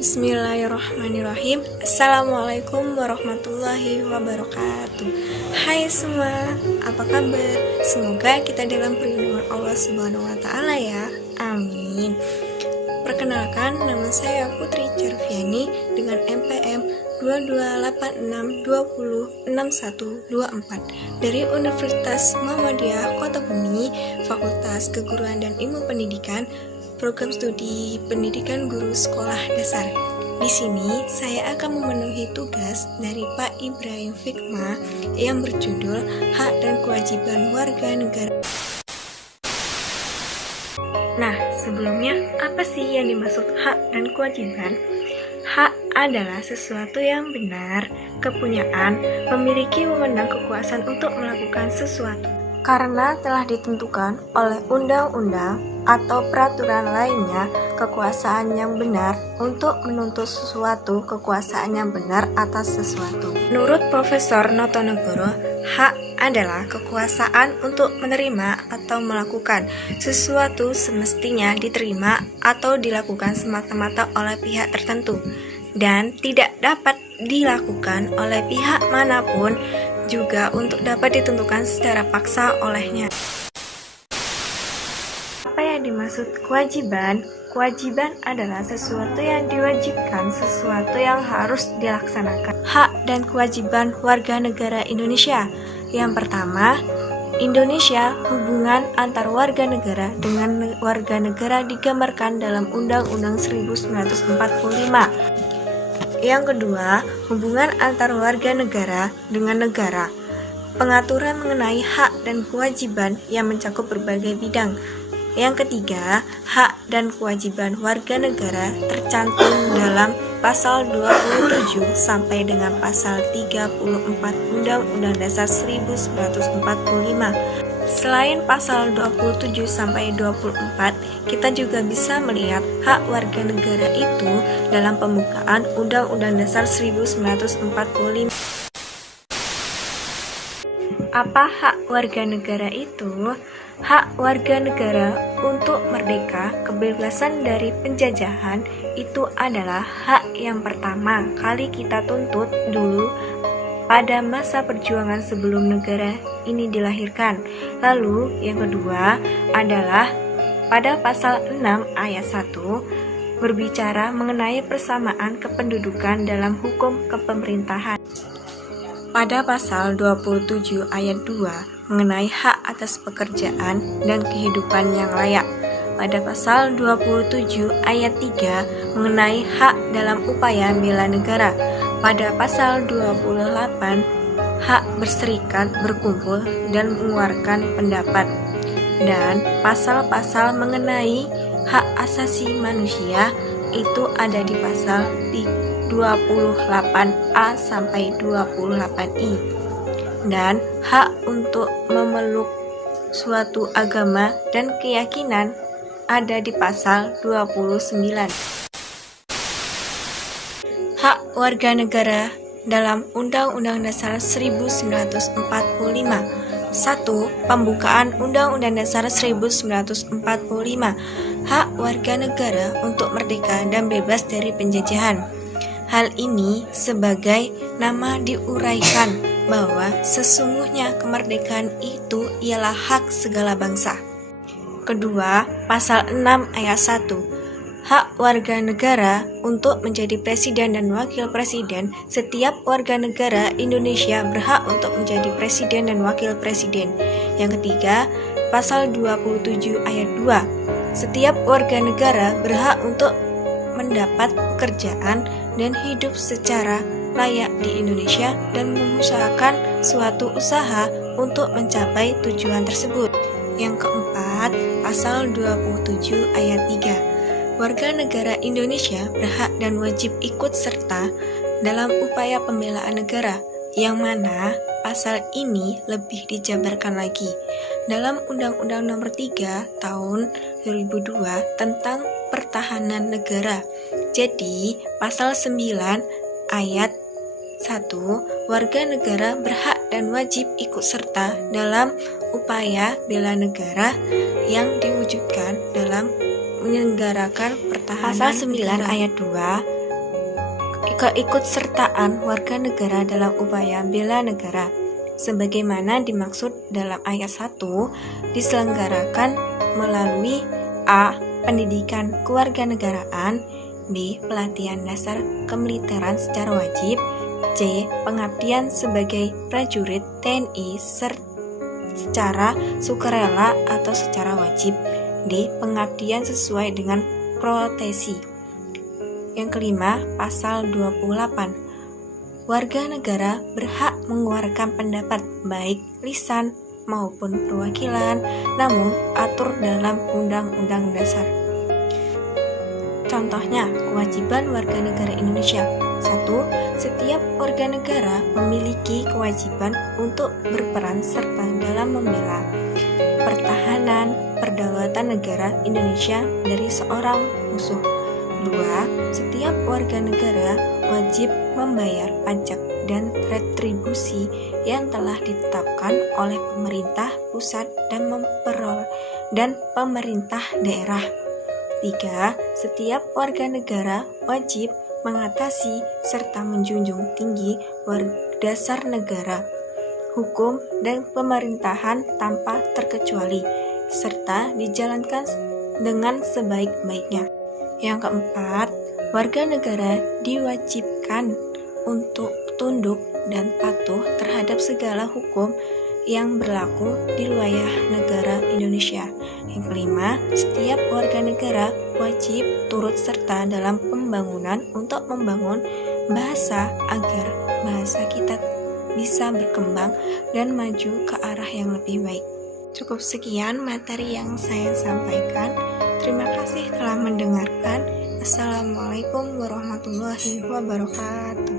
Bismillahirrahmanirrahim. Assalamualaikum warahmatullahi wabarakatuh. Hai semua, apa kabar? Semoga kita dalam perlindungan Allah Subhanahu wa Ta'ala ya. Amin. Perkenalkan, nama saya Putri Cerviani dengan NPM 2286206124 dari Universitas Muhammadiyah Kota Bumi, Fakultas Keguruan dan Ilmu Pendidikan, Program Studi Pendidikan Guru Sekolah Dasar. Di sini saya akan memenuhi tugas dari Pak Ibrahim Fikma yang berjudul Hak dan Kewajiban Warga Negara. Nah, sebelumnya apa sih yang dimaksud hak dan kewajiban? Hak adalah sesuatu yang benar, kepunyaan, memiliki wewenang kekuasaan untuk melakukan sesuatu. Karena telah ditentukan oleh undang-undang atau peraturan lainnya, kekuasaan yang benar untuk menuntut sesuatu, kekuasaan yang benar atas sesuatu. Menurut Profesor Notonegoro, hak adalah kekuasaan untuk menerima atau melakukan sesuatu semestinya diterima atau dilakukan semata-mata oleh pihak tertentu dan tidak dapat dilakukan oleh pihak manapun, juga untuk dapat ditentukan secara paksa olehnya. Apa yang dimaksud kewajiban? Kewajiban adalah sesuatu yang diwajibkan, sesuatu yang harus dilaksanakan. Hak dan kewajiban warga negara Indonesia. Yang pertama, Indonesia, hubungan antar warga negara dengan warga negara digambarkan dalam Undang-Undang 1945. Yang kedua, hubungan antar warga negara dengan negara. Pengaturan mengenai hak dan kewajiban yang mencakup berbagai bidang. Yang ketiga, hak dan kewajiban warga negara tercantum dalam pasal 27 sampai dengan pasal 34 Undang-Undang Dasar 1945. Selain pasal 27 sampai 24, kita juga bisa melihat hak warga negara itu dalam pembukaan Undang-Undang Dasar 1945. Apa hak warga negara itu? Hak warga negara untuk merdeka, kebebasan dari penjajahan itu adalah hak yang pertama kali kita tuntut dulu pada masa perjuangan sebelum negara ini dilahirkan. Lalu yang kedua adalah pada pasal 6 ayat 1 berbicara mengenai persamaan kependudukan dalam hukum kepemerintahan. Pada pasal 27 ayat 2 mengenai hak atas pekerjaan dan kehidupan yang layak. Pada pasal 27 ayat 3 mengenai hak dalam upaya bela negara. Pada pasal 28 hak berserikat, berkumpul, dan mengeluarkan pendapat. Dan pasal-pasal mengenai hak asasi manusia itu ada di pasal 28A sampai 28I. Dan hak untuk memeluk suatu agama dan keyakinan ada di pasal 29. Hak warga negara dalam Undang-Undang Dasar 1945. 1. Pembukaan Undang-Undang Dasar 1945. Hak warga negara untuk merdeka dan bebas dari penjajahan. Hal ini sebagai nama diuraikan bahwa sesungguhnya kemerdekaan itu ialah hak segala bangsa. Kedua, pasal 6 ayat 1. Hak warga negara untuk menjadi presiden dan wakil presiden. Setiap warga negara Indonesia berhak untuk menjadi presiden dan wakil presiden. Yang ketiga, pasal 27 ayat 2. Setiap warga negara berhak untuk mendapat pekerjaan dan hidup secara layak di Indonesia dan mengusahakan suatu usaha untuk mencapai tujuan tersebut. Yang keempat, pasal 27 ayat 3. Warga negara Indonesia berhak dan wajib ikut serta dalam upaya pembelaan negara, yang mana pasal ini lebih dijabarkan lagi dalam Undang-Undang Nomor 3 Tahun 2002 tentang Pertahanan Negara. Jadi, pasal 9 ayat 1, warga negara berhak dan wajib ikut serta dalam upaya bela negara yang diwujudkan dalam menyelenggarakan pertahanan. Pasal 9 ayat 2 keikutsertaan warga negara dalam upaya bela negara, sebagaimana dimaksud dalam ayat 1, diselenggarakan melalui A. Pendidikan kewarganegaraan, B. Pelatihan dasar kemiliteran secara wajib, C. Pengabdian sebagai prajurit TNI secara sukarela atau secara wajib, D. Pengabdian sesuai dengan profesi. Yang kelima, pasal 28. Warga negara berhak mengeluarkan pendapat baik lisan maupun perwakilan, namun atur dalam Undang-Undang Dasar. Contohnya, kewajiban warga negara Indonesia. 1. Setiap warga negara memiliki kewajiban untuk berperan serta dalam membela pertahanan perdaulatan negara Indonesia dari seorang musuh. 2. Setiap warga negara wajib membayar pajak dan retribusi yang telah ditetapkan oleh pemerintah pusat dan pemerintah daerah. 3. Setiap warga negara wajib mengatasi serta menjunjung tinggi dasar negara, hukum, dan pemerintahan tanpa terkecuali, serta dijalankan dengan sebaik-baiknya. Yang keempat, warga negara diwajibkan untuk tunduk dan patuh terhadap segala hukum yang berlaku di wilayah negara Indonesia. Yang kelima, setiap warga negara wajib turut serta dalam pembangunan untuk membangun bahasa agar bahasa kita bisa berkembang dan maju ke arah yang lebih baik. Cukup sekian materi yang saya sampaikan. Terima kasih telah mendengarkan. Assalamualaikum warahmatullahi wabarakatuh.